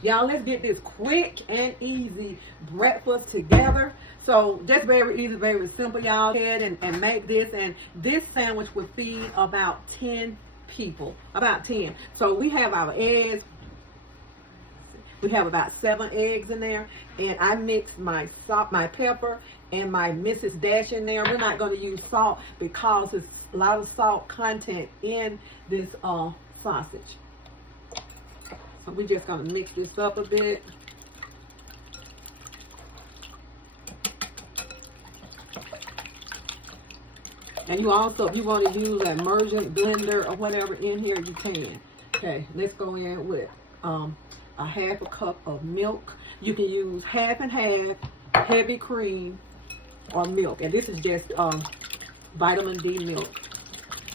Y'all, let's get this quick and easy breakfast together. So that's very easy, very simple, y'all. Go ahead and make this. And this sandwich will feed about 10 people. About 10. So we have our eggs. We have about 7 eggs in there. And I mixed my salt, my pepper, and my Mrs. Dash in there. We're not going to use salt because there's a lot of salt content in this sausage. So we're just going to mix this up a bit. And you also, if you want to use an immersion blender or whatever in here, you can. Okay, let's go in with a half a cup of milk. You can use half and half, heavy cream or milk. And this is just vitamin D milk.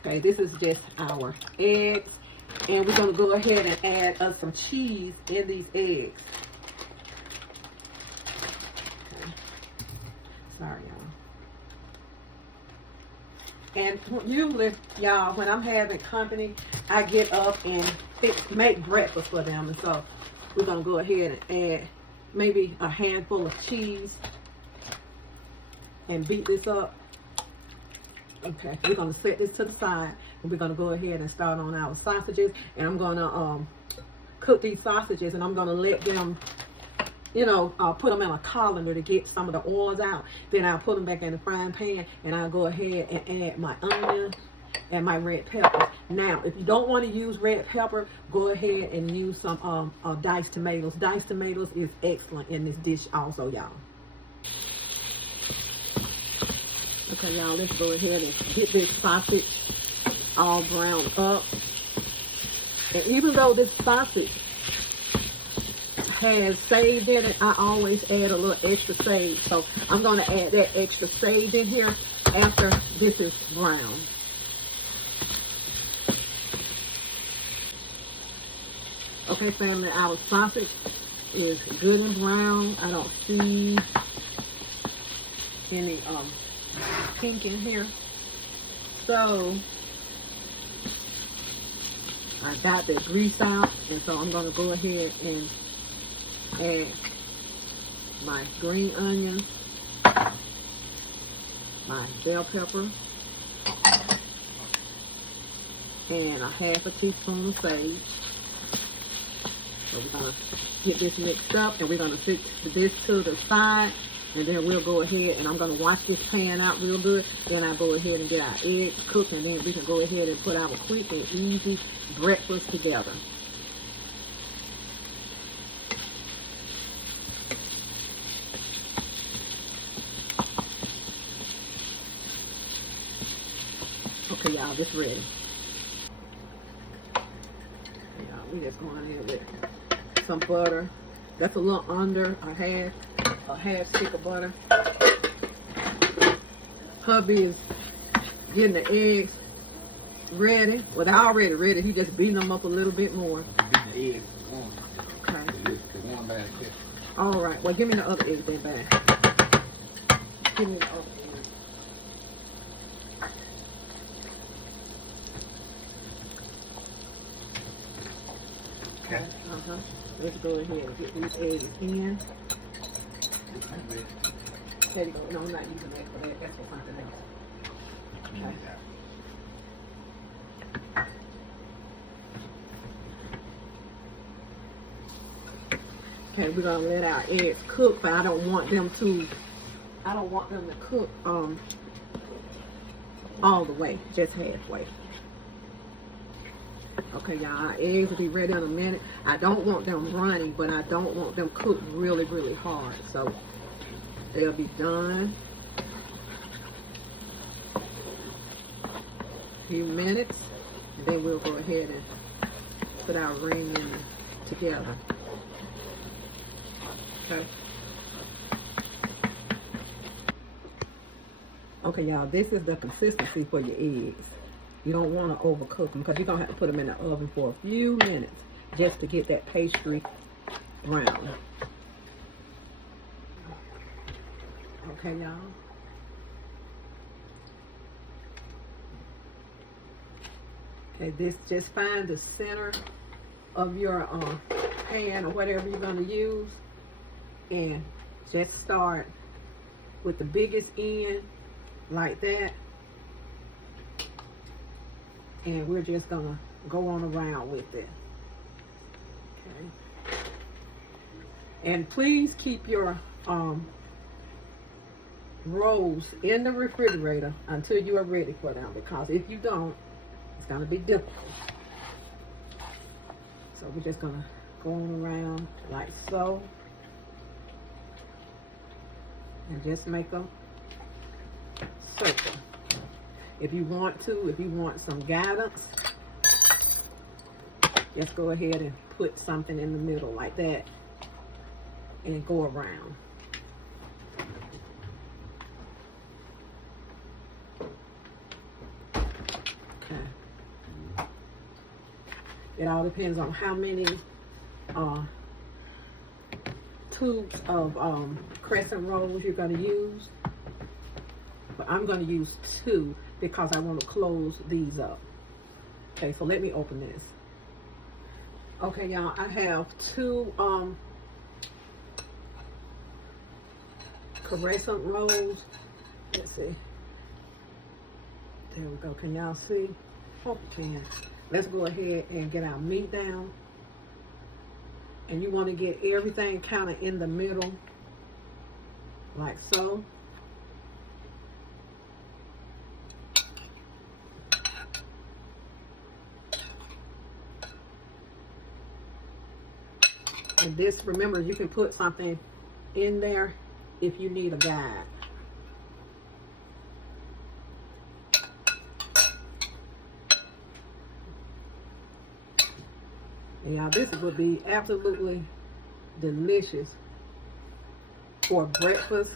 Okay, this is just our eggs. And we're going to go ahead and add us some cheese in these eggs. Okay. Sorry, y'all. And usually, y'all, when I'm having company, I get up and make breakfast for them. And so we're going to go ahead and add maybe a handful of cheese and beat this up. Okay, we're going to set this to the side, and we're going to go ahead and start on our sausages. And I'm going to cook these sausages, and I'm going to let them, you know, put them in a colander to get some of the oils out. Then I'll put them back in the frying pan, and I'll go ahead and add my onions and my red pepper. Now, if you don't want to use red pepper, go ahead and use some diced tomatoes. Diced tomatoes is excellent in this dish also, y'all. Okay, y'all, let's go ahead and get this sausage all browned up. And even though this sausage has sage in it, I always add a little extra sage. So I'm going to add that extra sage in here after this is brown. Okay, family, our sausage is good and brown. I don't see any pink in here. So I got the grease out, and so I'm going to go ahead and add my green onions, my bell pepper, and a half a teaspoon of sage. So we're going to get this mixed up, and we're going to set this to the side. And then we'll go ahead, and I'm going to wash this pan out real good. Then I'll go ahead and get our eggs cooked, and then we can go ahead and put our quick and easy breakfast together. Okay, y'all, this ready. Y'all, we just going in with some butter. That's a little under a half stick of butter. Hubby is getting the eggs ready. Well, they're already ready. He just beating them up a little bit more. Beating the eggs warm. Okay. It's warm bag. All right. Well, give me the other eggs then back. Give me the other eggs. Okay. Let's go ahead and get these eggs in. There you go. No, I'm not using that for that. That's for something else. Okay. Okay, we're gonna let our eggs cook, but I don't want them to cook all the way, just halfway. Okay, y'all, our eggs will be ready in a minute. I don't want them runny, but I don't want them cooked really, really hard. So they'll be done. A few minutes, and then we'll go ahead and put our ring in together. Okay. Okay, y'all, this is the consistency for your eggs. You don't want to overcook them because you're going to have to put them in the oven for a few minutes just to get that pastry brown. Okay, y'all. Okay, just find the center of your pan or whatever you're gonna use, and just start with the biggest end like that, and we're just gonna go on around with it. Okay. And please keep your rolls in the refrigerator until you are ready for them, because if you don't, it's gonna be difficult. So we're just gonna go on around like so, and just make a circle. If you want some guidance, just go ahead and put something in the middle like that and go around. Okay. It all depends on how many tubes of crescent rolls you're going to use. But I'm going to use 2 because I want to close these up. Okay, so let me open this. Okay, y'all, I have 2 crescent rolls. Let's see. There we go. Can y'all see? Hope you can. Let's go ahead and get our meat down. And you want to get everything kind of in the middle, like so. And this, remember, you can put something in there if you need a guide. Yeah, this would be absolutely delicious for breakfast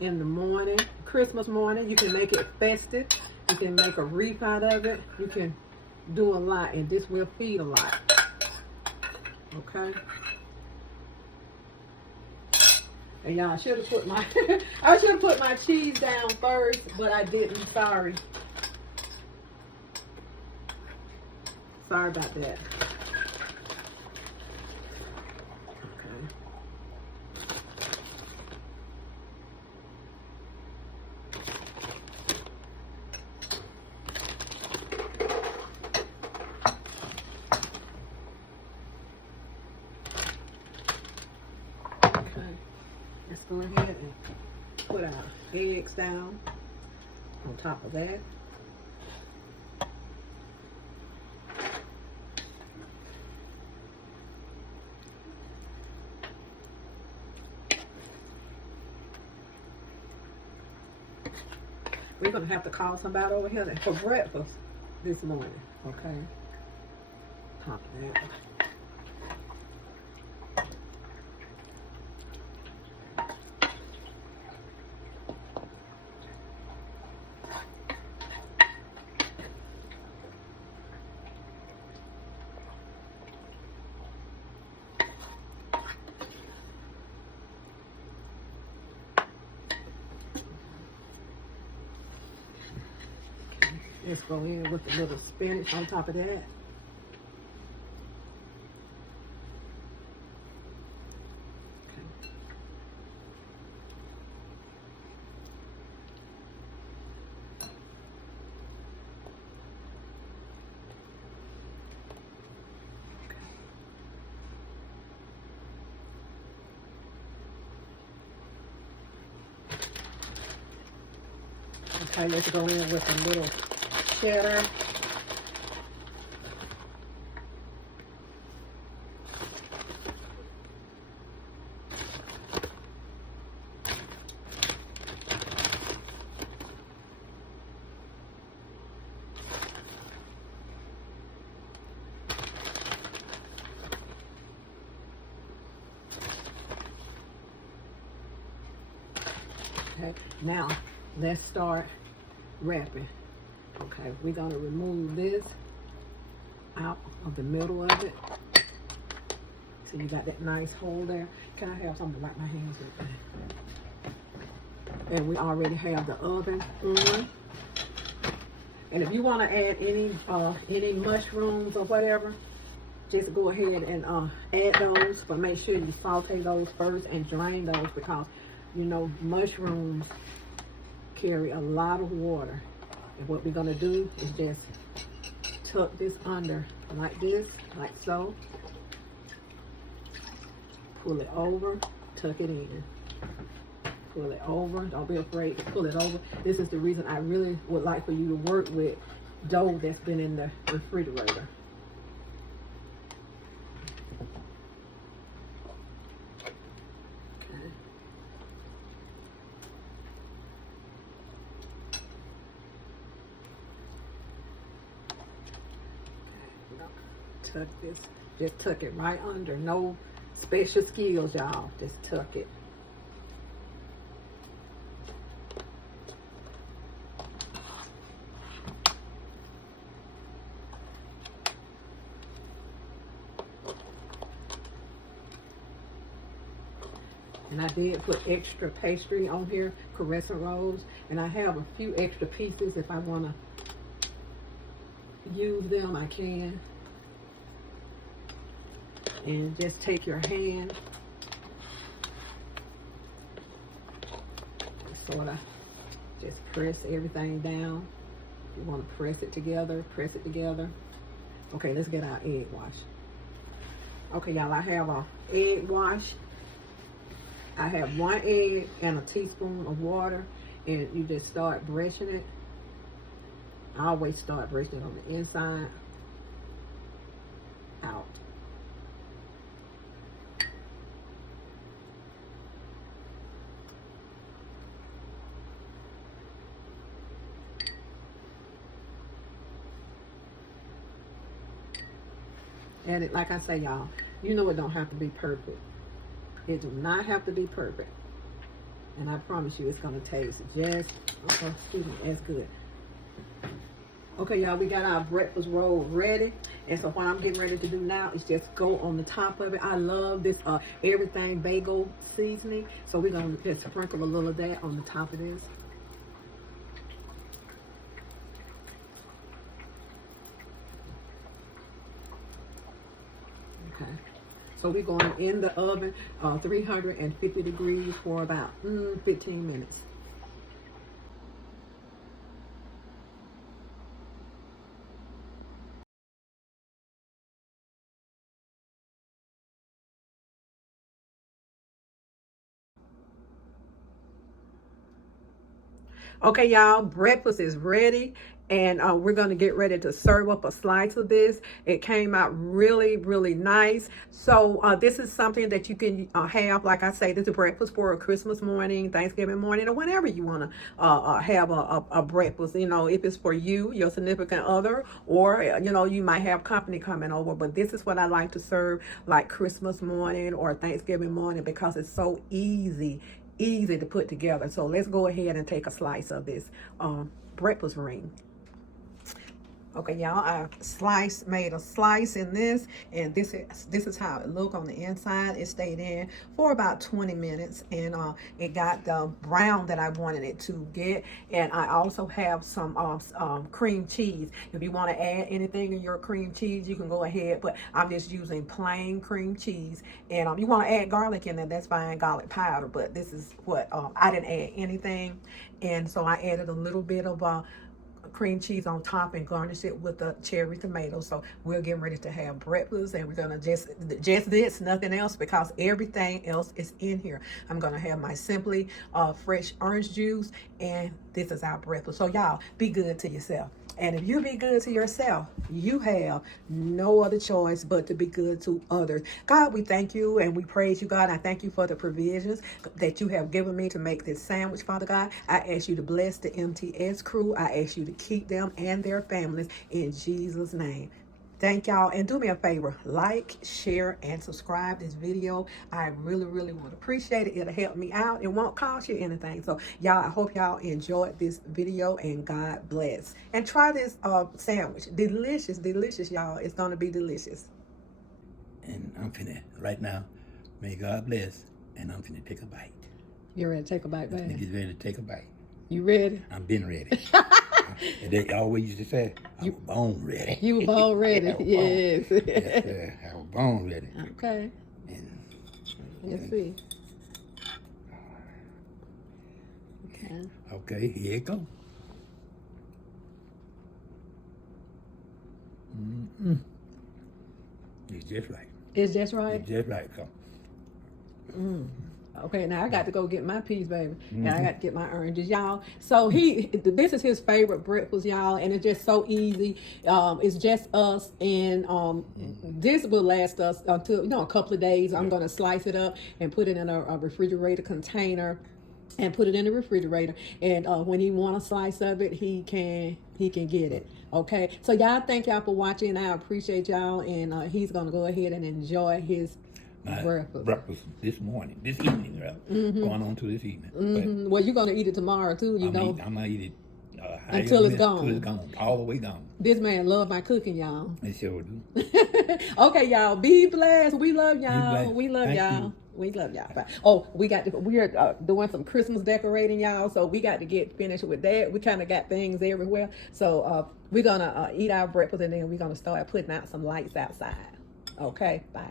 in the morning, Christmas morning. You can make it festive. You can make a wreath out of it. You can do a lot, and this will feed a lot. Okay. And y'all, I should have put my I should have put my cheese down first, but I didn't. Sorry. Sorry about that. Let's go ahead and put our eggs down on top of that. We're going to have to call somebody over here for breakfast this morning, okay? Top of that. Let's go in with a little spinach on top of that. Okay, let's go in with a little cheddar. Okay, now let's start wrapping. Okay, we're going to remove this out of the middle of it. So you got that nice hole there. Can I have something to wipe my hands with? And we already have the oven on. And if you want to add any mushrooms or whatever, just go ahead and add those, but make sure you saute those first and drain those, because you know mushrooms carry a lot of water. And what we're gonna do is just tuck this under like this, like so. Pull it over, tuck it in. Pull it over. Don't be afraid to pull it over. This is the reason I really would like for you to work with dough that's been in the refrigerator. Okay. Tuck this. Just tuck it right under. No special skills, y'all. Just tuck it. And I did put extra pastry on here, crescent rolls, and I have a few extra pieces. If I want to use them, I can. And just take your hand, sort of just press everything down. If you want to press it together, press it together. Okay, let's get our egg wash. Okay, y'all, I have a egg wash. I have 1 egg and a teaspoon of water, and you just start brushing it. I always start brushing it on the inside out. And it, like I say, y'all, you know it don't have to be perfect. It do not have to be perfect. And I promise you it's going to taste just, excuse me, as good. Okay, y'all, we got our breakfast roll ready. And so what I'm getting ready to do now is just go on the top of it. I love this everything bagel seasoning. So we're going to just sprinkle a little of that on the top of this. Okay. So we're going in the oven, 350 degrees for about 15 minutes. Okay, y'all, breakfast is ready, and we're going to get ready to serve up a slice of this. It came out really, really nice. So this is something that you can have, like I say, this is breakfast for a Christmas morning, Thanksgiving morning, or whenever you want to have a breakfast. You know, if it's for you, your significant other, or, you know, you might have company coming over. But this is what I like to serve like Christmas morning or Thanksgiving morning, because it's so easy to put together. So let's go ahead and take a slice of this breakfast ring. Okay, y'all, I made a slice in this, and this is how it looked on the inside. It stayed in for about 20 minutes, and it got the brown that I wanted it to get. And I also have some cream cheese. If you want to add anything in your cream cheese, you can go ahead, but I'm just using plain cream cheese. And you want to add garlic in there, that's fine, garlic powder, but this is what I didn't add anything. And so I added a little bit of cream cheese on top and garnish it with a cherry tomato. So we're getting ready to have breakfast, and we're gonna just this, nothing else, because everything else is in here. I'm gonna have my Simply fresh orange juice, and this is our breakfast. So y'all, be good to yourself. And if you be good to yourself, you have no other choice but to be good to others. God, we thank you and we praise you, God. I thank you for the provisions that you have given me to make this sandwich, Father God. I ask you to bless the MTS crew. I ask you to keep them and their families in Jesus' name. Thank y'all, and do me a favor, like, share, and subscribe this video. I really, really would appreciate it. It'll help me out. It won't cost you anything. So y'all, I hope y'all enjoyed this video, and God bless. And try this sandwich. Delicious, delicious, y'all. It's gonna be delicious. And I'm finna, right now, may God bless, and I'm finna take a bite. You ready to take a bite, I'm baby? finna get ready to take a bite. You ready? I've been ready. And they always used to say, I was born ready. You were born ready. I was Yes. born- yes, sir. I was born ready. Okay. And, Let's see. Okay. okay, here it goes. Mm-mm. It's just right. It's just right. It's just right. So, Okay, now I got to go get my piece, baby, and I got to get my oranges, y'all. So this is his favorite breakfast, y'all, and it's just so easy. It's just us, and this will last us until a couple of days. I'm gonna slice it up and put it in a refrigerator container, and put it in the refrigerator. And when he want a slice of it, he can get it. Okay, so y'all, thank y'all for watching. I appreciate y'all, and he's gonna go ahead and enjoy his breakfast this evening, rather. Going on to this evening. Well, you're gonna eat it tomorrow too. I'm gonna eat it Until it's gone. Until it's gone, all the way gone. This man love my cooking, y'all. It sure do. Okay, y'all, be blessed. We love y'all. blessed. We love Thank y'all. you. We love y'all. Bye. Oh, we're doing some Christmas decorating, y'all. So we got to get finished with that. We kind of got things everywhere. So we're gonna eat our breakfast, and then we're gonna start putting out some lights outside. Okay, bye.